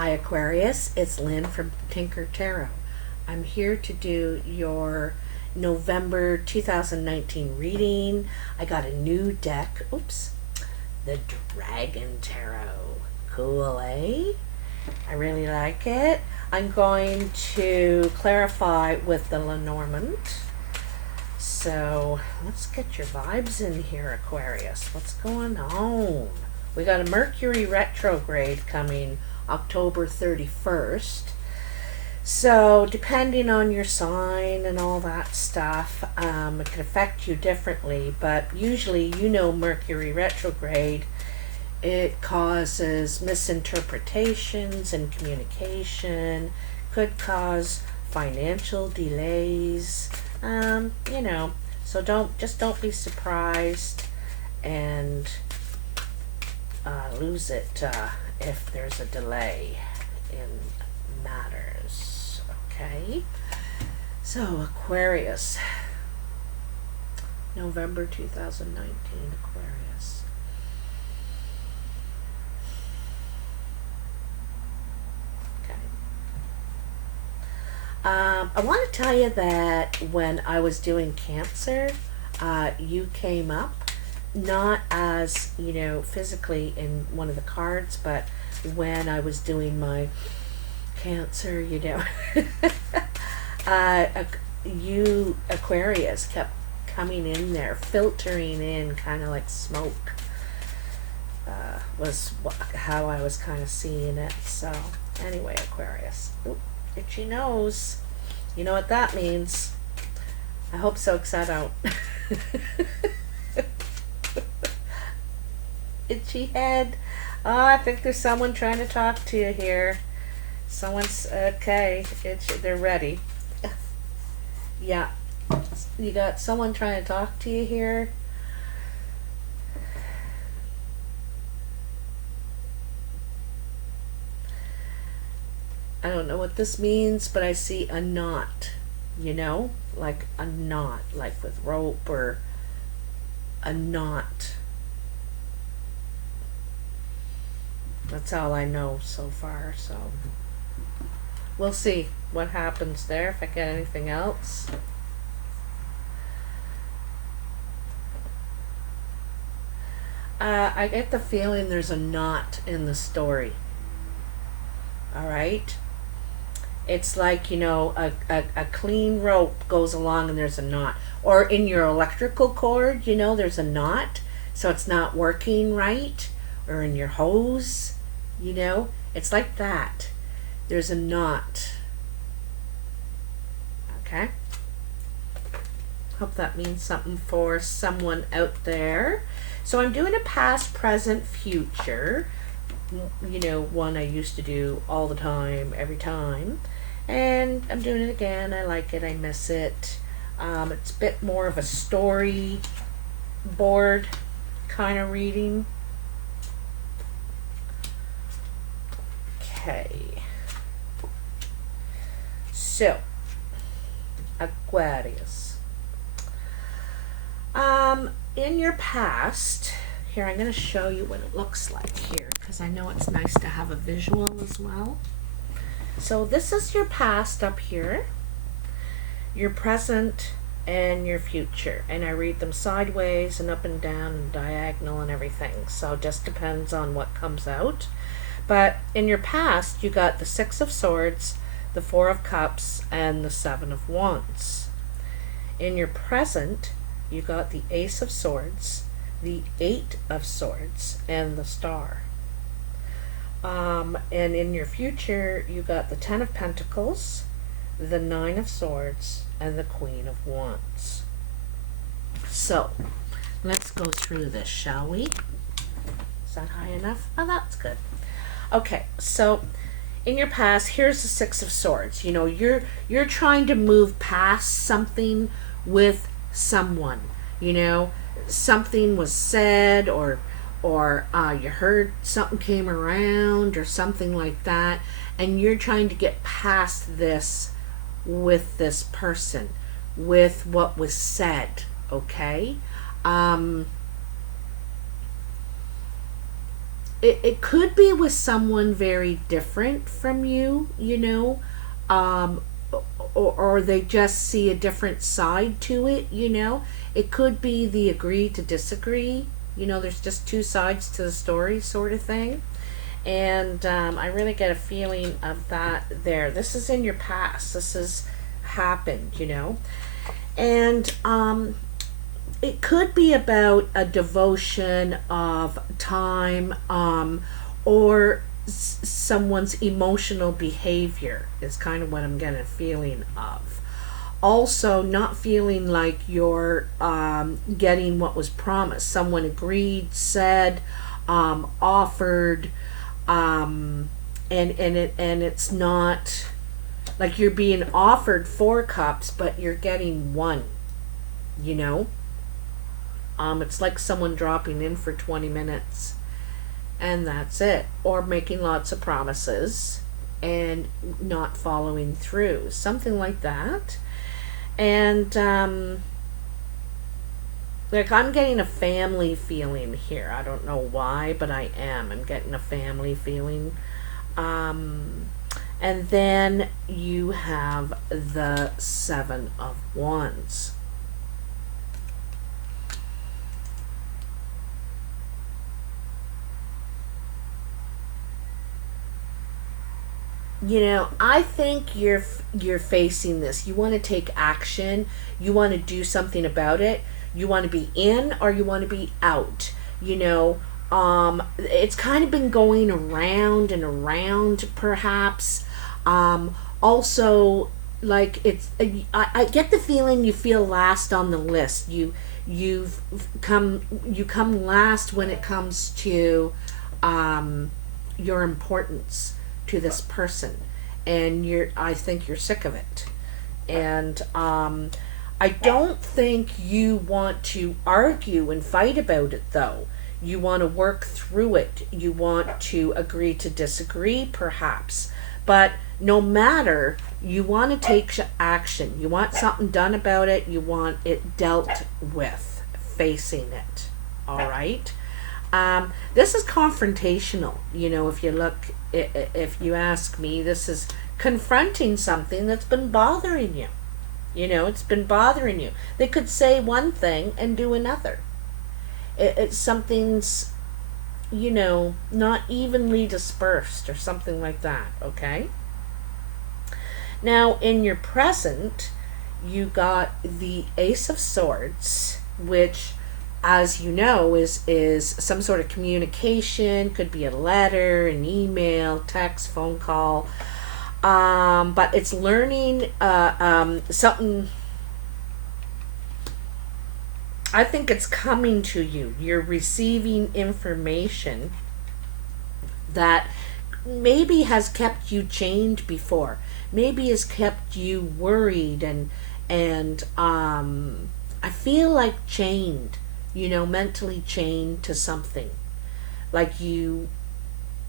Hi Aquarius, it's Lynn from Tinker Tarot. I'm here to do your November 2019 reading. I got a new deck. Oops. The Dragon Tarot. Cool, eh? I really like it. I'm going to clarify with the Lenormand. So let's get your vibes in here, Aquarius. What's going on? We got a Mercury retrograde coming October 31st. So depending on your sign and all that stuff, it can affect you differently. But usually, Mercury retrograde, it causes misinterpretations in communication, could cause financial delays, so don't be surprised and lose it if there's a delay in matters. Okay, so Aquarius, November 2019, Aquarius. I want to tell you that when I was doing Cancer, you came up, not as, physically in one of the cards, but when I was doing my Cancer, you, Aquarius, kept coming in there, filtering in, kind of like smoke, was how I was kind of seeing it. So, anyway, Aquarius. Oop. Itchy nose. You know what that means. I hope soaks that out. Itchy head. Oh, I think there's someone trying to talk to you here. Someone's okay. They're ready. Yeah. You got someone trying to talk to you here. I don't know what this means, but I see a knot, like a knot, like with rope or a knot. That's all I know so far, so we'll see what happens there, if I get anything else. I get the feeling there's a knot in the story. All right? It's like, a clean rope goes along and there's a knot. Or in your electrical cord, there's a knot, so it's not working right. Or in your hose, it's like that. There's a knot. Okay? Hope that means something for someone out there. So I'm doing a past, present, future. One I used to do all the time, every time, and I'm doing it again. I like it. I miss it. It's a bit more of a story board kind of reading. Okay, so Aquarius, in your past. Here, I'm going to show you what it looks like here, because I know it's nice to have a visual as well. So this is your past up here, your present, and your future. And I read them sideways and up and down and diagonal and everything. So it just depends on what comes out. But in your past, you got the 6 of Swords, the 4 of Cups, and the 7 of Wands. In your present, you got the Ace of Swords, the 8 of Swords, and the Star. And in your future, you got the 10 of Pentacles, the 9 of Swords, and the Queen of Wands. So, let's go through this, shall we? Is that high enough? Oh, that's good. Okay, so in your past, here's the 6 of Swords. You're trying to move past something with someone, something was said, or you heard something came around or something like that, and you're trying to get past this with this person, with what was said. Okay, it could be with someone very different from you, you know, um, or they just see a different side to it, you know. It could be the agree to disagree, you know, there's just two sides to the story, sort of thing. And I really get a feeling of that there. This is in your past, this has happened, you know. And it could be about a devotion of time, or someone's emotional behavior is kind of what I'm getting a feeling of. Also, not feeling like you're getting what was promised. Someone agreed, said, offered, and it's not like you're being offered 4 cups, but you're getting one. You know, it's like someone dropping in for 20 minutes and that's it, or making lots of promises and not following through, something like that. And like I'm getting a family feeling here. I don't know why, but I'm getting a family feeling. And then you have the 7 of Wands. You know, I think you're facing this. You want to take action. You want to do something about it. You want to be in or you want to be out. You know, it's kind of been going around and around, perhaps. Also, like I get the feeling you feel last on the list. You come last when it comes to your importance to this person, and I think you're sick of it. And I don't think you want to argue and fight about it, though. You want to work through it. You want to agree to disagree, perhaps. But no matter, you want to take action. You want something done about it. You want it dealt with, facing it. All right? This is confrontational. You know, if you ask me, this is confronting something that's been bothering you. You know, it's been bothering you. They could say one thing and do another. It's something's, you know, not evenly dispersed or something like that, okay? Now, in your present, you got the Ace of Swords, which, as you know, is some sort of communication. Could be a letter, an email, text, phone call. But it's learning something. I think it's coming to you. You're receiving information that maybe has kept you chained before. Maybe has kept you worried and I feel like chained. You know, mentally chained to something. Like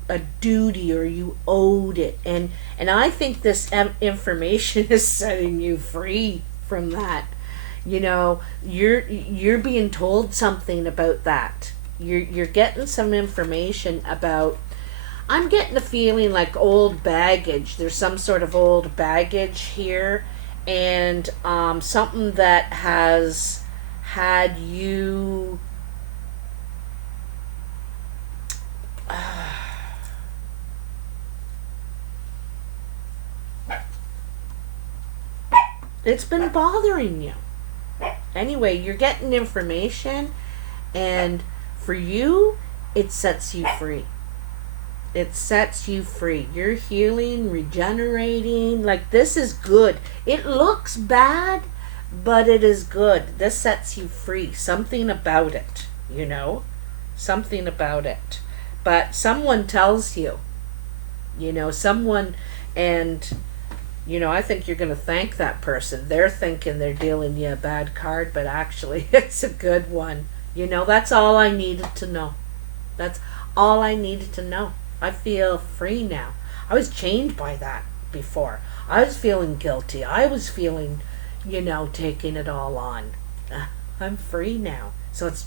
a duty, or you owed it, and I think this information is setting you free from that. You know, you're being told something about that. You're getting some information about. I'm getting a feeling like old baggage. There's some sort of old baggage here, and something that has had you. It's been bothering you. Anyway, you're getting information, and for you, it sets you free. It sets you free. You're healing, regenerating. Like, this is good. It looks bad, but it is good. This sets you free. Something about it, you know? Something about it. But someone tells you, you know, someone, and you know, I think you're going to thank that person. They're thinking they're dealing you a bad card, but actually it's a good one. You know, that's all I needed to know. That's all I needed to know. I feel free now. I was chained by that before. I was feeling guilty. I was feeling, you know, taking it all on. I'm free now. So it's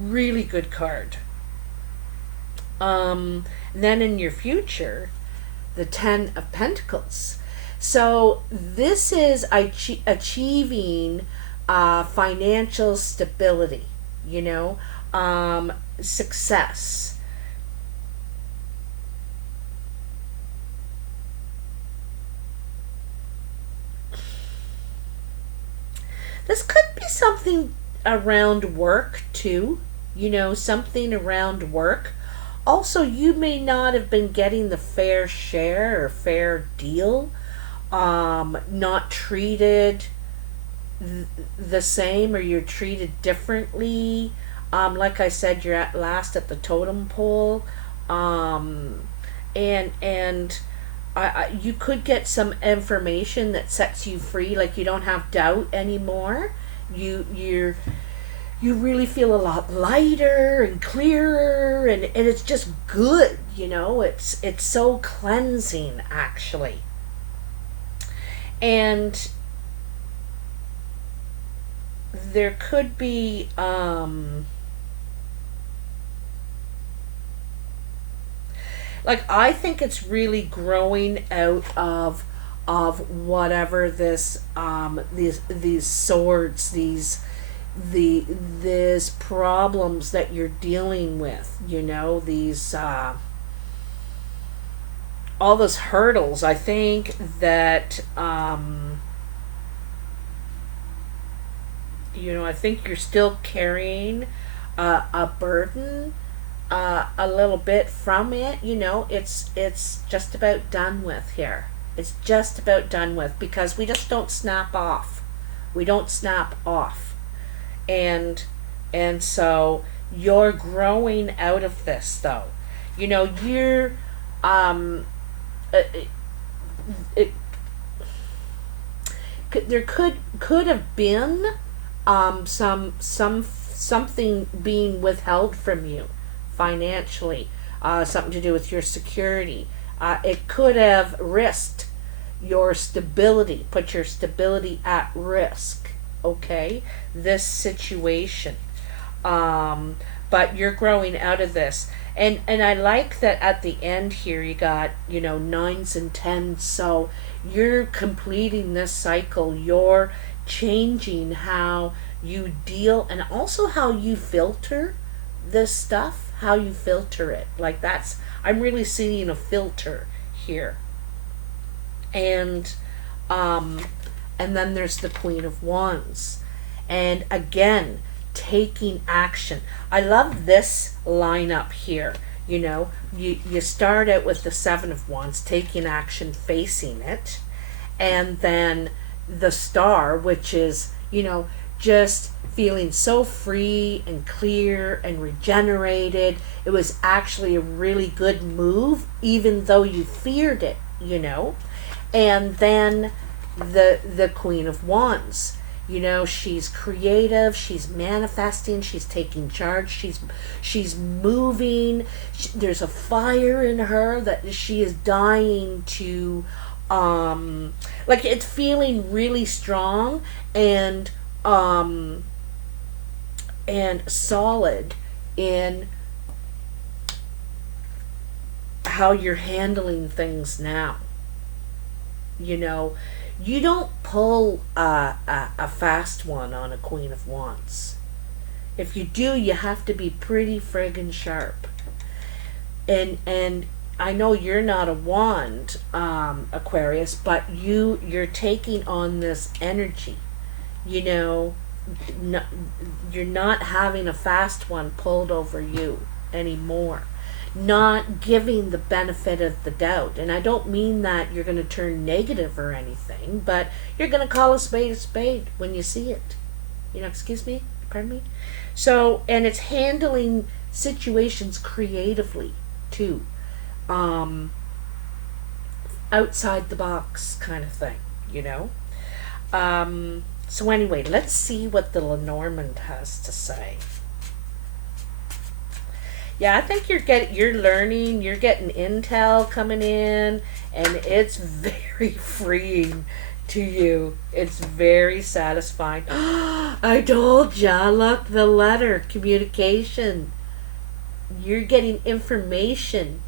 really good card. And then in your future, the Ten of Pentacles. So this is achieving financial stability, you know, success. This could be something around work too, you know, something around work. Also, you may not have been getting the fair share or fair deal, not treated the same, or you're treated differently. Like I said, you're at last at the totem pole. Um, and you could get some information that sets you free, like you don't have doubt anymore. You really feel a lot lighter and clearer, and it's just good, you know. It's so cleansing, actually. And there could be like, I think it's really growing out of whatever this these swords, these problems that you're dealing with, you know, these all those hurdles. I think that you know, I think you're still carrying a burden, a little bit from it. You know, it's just about done with here. It's just about done with, because we just don't snap off. We don't snap off, and so you're growing out of this, though. You know, you're it, it, there could have been something being withheld from you financially, something to do with your security. It could have risked your stability, put your stability at risk. Okay, this situation. But you're growing out of this, and I like that at the end here you got, you know, nines and tens. So you're completing this cycle. You're changing how you deal, and also how you filter this stuff, how you filter it. Like, that's, I'm really seeing a filter here. And and then there's the Queen of Wands, and again, taking action. I love this lineup here. You know, you start out with the Seven of Wands, taking action, facing it, and then the Star, which is, you know, just feeling so free and clear and regenerated. It was actually a really good move, even though you feared it, you know. And then the Queen of Wands. You know, she's creative, she's manifesting, she's taking charge, she's moving. There's a fire in her that she is dying to, like, it's feeling really strong and solid in how you're handling things now. You know, you don't pull a fast one on a Queen of Wands. If you do, you have to be pretty friggin' sharp. And I know you're not a wand, Aquarius, but you're taking on this energy. You know, you're not having a fast one pulled over you anymore. Not giving the benefit of the doubt. And I don't mean that you're going to turn negative or anything, but you're going to call a spade when you see it. You know, excuse me? Pardon me? So, and it's handling situations creatively, too. Outside the box kind of thing, you know? So anyway, let's see what the Lenormand has to say. Yeah, I think you're learning, you're getting intel coming in, and it's very freeing to you. It's very satisfying. I told ya, look, the letter, communication. you're getting information,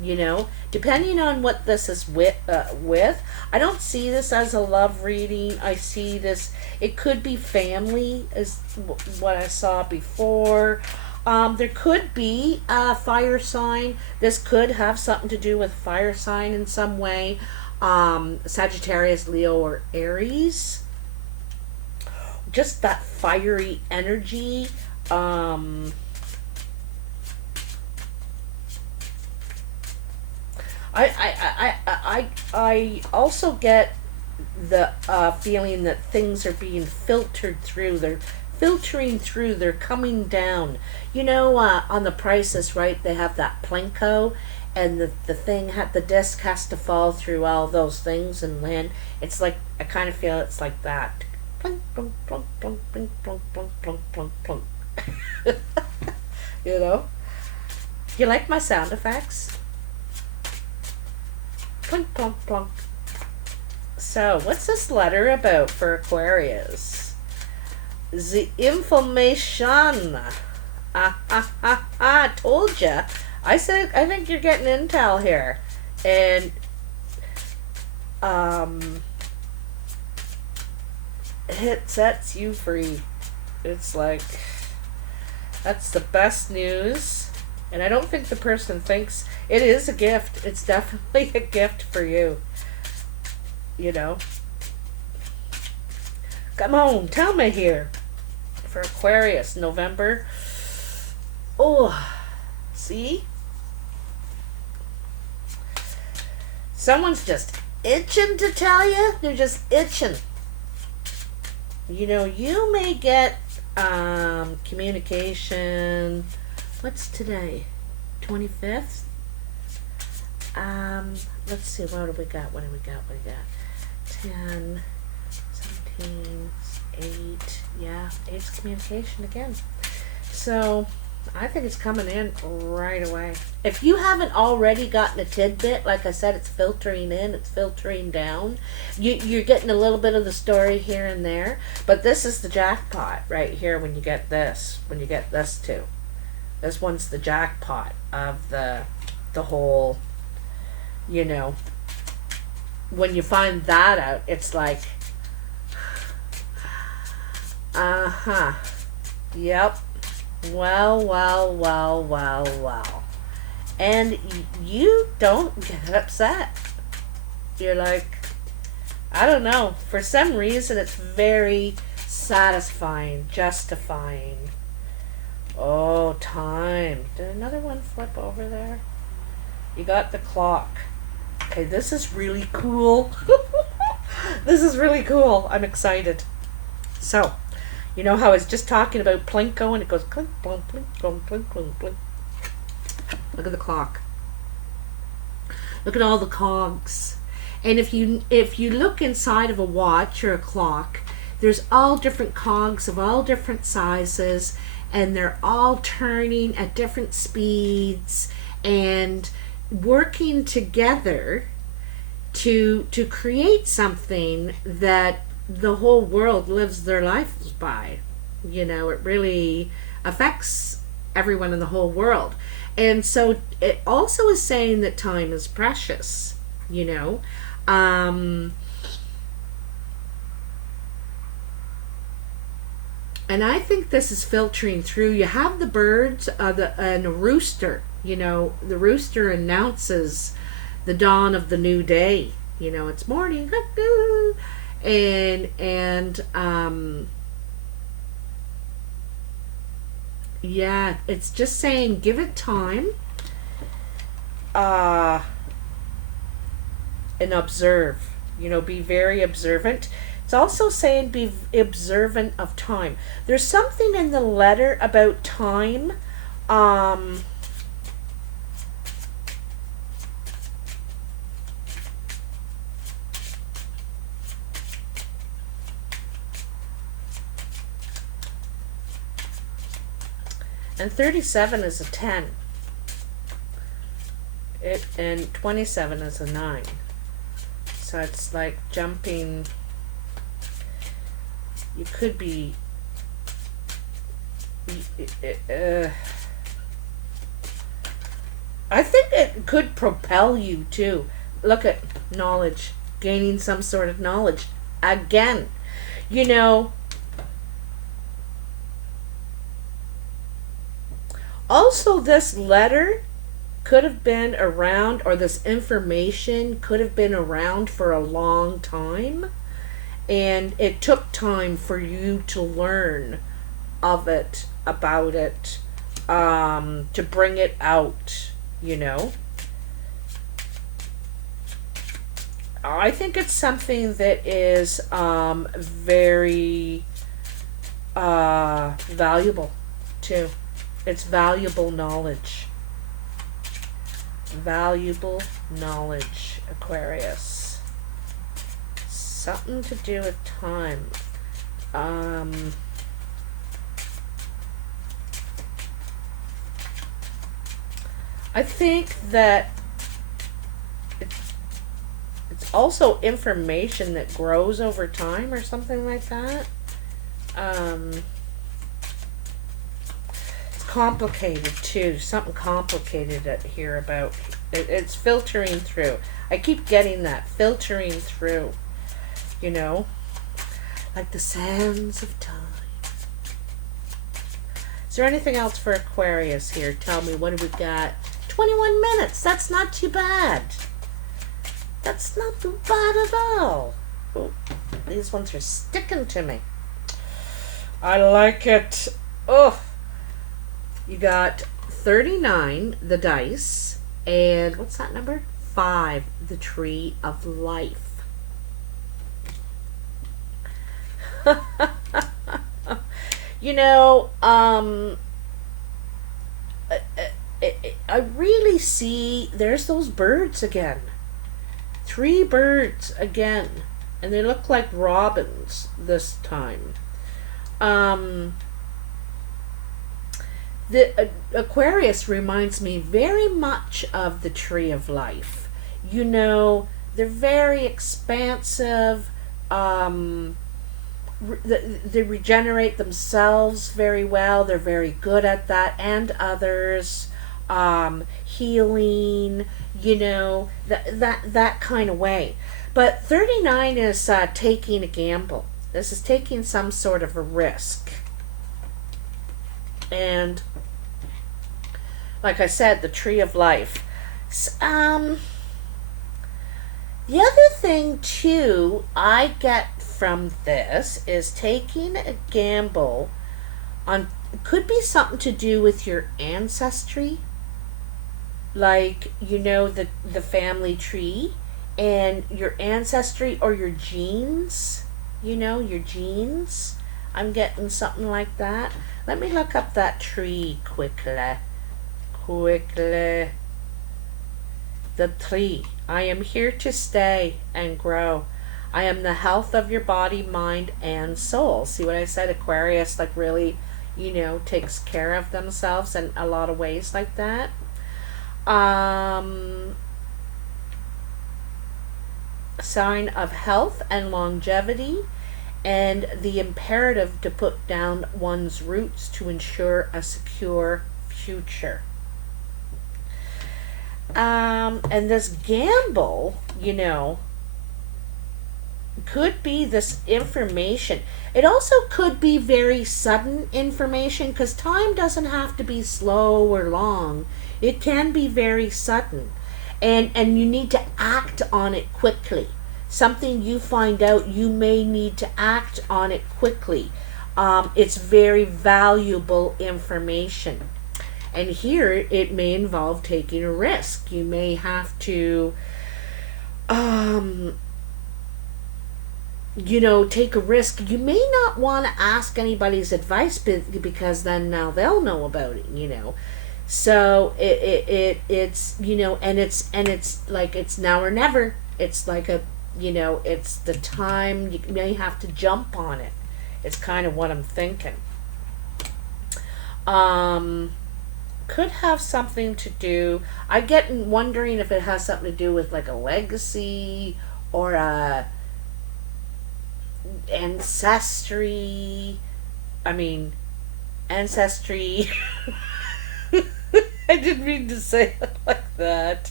you know, depending on what this is with. I don't see this as a love reading. I see this, it could be family, is what I saw before. There could be a fire sign. This could have something to do with fire sign in some way. Sagittarius, Leo, or Aries. Just that fiery energy. I also get the feeling that things are being filtered through. They're filtering through. They're coming down. You know, on The Price is Right, they have that plinko, and the disc has to fall through all those things and land. It's like, I kind of feel it's like that. Plunk, plunk, plunk, plunk, plunk, plunk, plunk, plunk, plunk, plunk. You know? You like my sound effects? Plunk, plunk, plunk. So, what's this letter about for Aquarius? The information. I told ya. I said, I think you're getting intel here. And, it sets you free. It's like, that's the best news. And I don't think the person thinks it is a gift. It's definitely a gift for you. You know. Come on, tell me here. For Aquarius, November. Oh, see? Someone's just itching to tell you. They're just itching. You know, you may get communication. What's today? 25th? Let's see, what do we got? 10, 17, 8. Yeah, 8's communication again. So, I think it's coming in right away. If you haven't already gotten a tidbit, like I said, it's filtering in, it's filtering down. You're getting a little bit of the story here and there, but this is the jackpot right here when you get this too. This one's the jackpot of the whole, you know, when you find that out, it's like, yep. Well. And you don't get upset. You're like, I don't know. For some reason, it's very satisfying, justifying. Oh, time. Did another one flip over there? You got the clock. Okay, this is really cool. This is really cool. I'm excited. So, you know how I was just talking about plinko and it goes clink, clink, clink, clink, clink, clink, clink. Look at the clock. Look at all the cogs. And if you look inside of a watch or a clock, there's all different cogs of all different sizes, and they're all turning at different speeds and working together to create something that the whole world lives their lives by. You know, it really affects everyone in the whole world. And so it also is saying that time is precious, you know. And I think this is filtering through. You have the birds and a rooster. You know, the rooster announces the dawn of the new day. You know, it's morning. And yeah, it's just saying give it time and observe. You know, be very observant. It's also saying be observant of time. There's something in the letter about time. And 37 is a 10. And 27 is a 9. So it's like jumping. You could be I think it could propel you too. Look at knowledge, gaining some sort of knowledge. Again, you know, also this letter could have been around, or this information could have been around for a long time, and it took time for you to learn of it, about it, to bring it out, you know. I think it's something that is very valuable too. It's valuable knowledge. Valuable knowledge, Aquarius. Something to do with time. I think that it's also information that grows over time or something like that. It's complicated too. Something complicated here about it's filtering through. I keep getting that filtering through, you know, like the sands of time. Is there anything else for Aquarius here? Tell me, what do we got? 21 minutes. That's not too bad. That's not too bad at all. Ooh, these ones are sticking to me. I like it. Oh, you got 39, the dice, and what's that number? 5, the tree of life. You know, I really see, there's those birds again. 3 birds again. And they look like robins this time. The Aquarius reminds me very much of the tree of life. You know, they're very expansive. They regenerate themselves very well. They're very good at that, and others. Healing, you know, that kind of way. But 39 is taking a gamble. This is taking some sort of a risk. And like I said, the tree of life. The other thing too I get from this is taking a gamble on, could be something to do with your ancestry, like, you know, the family tree and your ancestry, or your genes, you know, your genes. I'm getting something like that. Let me look up that tree quickly. The tree. I am here to stay and grow. I am the health of your body, mind, and soul. See what I said? Aquarius, like, really, you know, takes care of themselves in a lot of ways like that. Sign of health and longevity, and the imperative to put down one's roots to ensure a secure future. And this gamble, you know, could be this information. It also could be very sudden information, because time doesn't have to be slow or long. It can be very sudden, and you need to act on it quickly. Something you find out, you may need to act on it quickly. It's very valuable information. And here it may involve taking a risk. You may have to you know, take a risk. You may not want to ask anybody's advice, because then now they'll know about it, you know. So it's, you know, and it's like, it's now or never. It's like a, you know, it's the time. You may have to jump on it. It's kind of what I'm thinking. Could have something to do, I get wondering if it has something to do with like a legacy, or a ancestry. I mean, ancestry. I didn't mean to say it like that.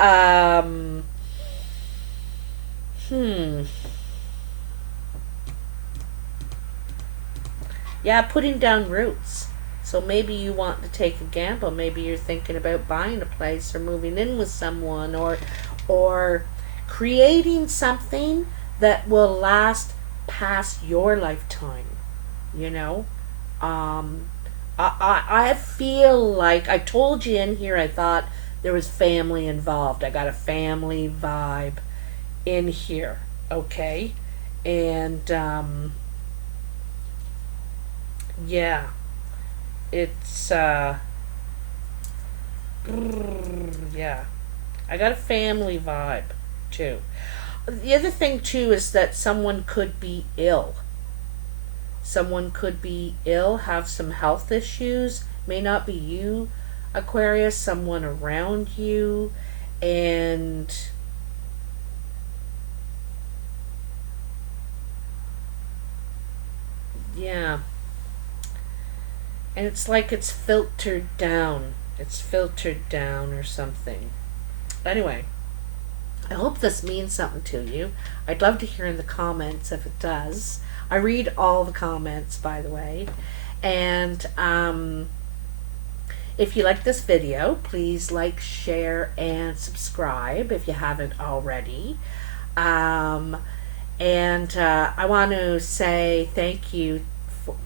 Um, hmm. Yeah, putting down roots. So maybe you want to take a gamble. Maybe you're thinking about buying a place or moving in with someone, or creating something that will last past your lifetime. You know, um, I feel like I told you in here. I thought there was family involved. I got a family vibe in here. Okay, and yeah, it's yeah. I got a family vibe too. The other thing too is that someone could be ill. Someone could be ill, have some health issues. May not be you, Aquarius, someone around you. And yeah. And it's like it's filtered down. It's filtered down or something. Anyway, I hope this means something to you. I'd love to hear in the comments if it does. I read all the comments, by the way. And if you like this video, please like, share, and subscribe if you haven't already. Um, and I want to say thank you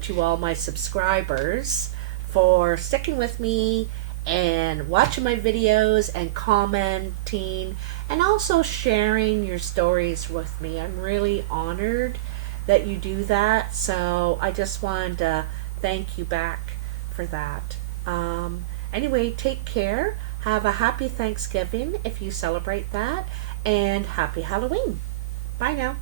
to all my subscribers for sticking with me and watching my videos and commenting and also sharing your stories with me. I'm really honored that you do that. So I just wanted to thank you back for that. Anyway, take care. Have a happy Thanksgiving if you celebrate that. And happy Halloween. Bye now.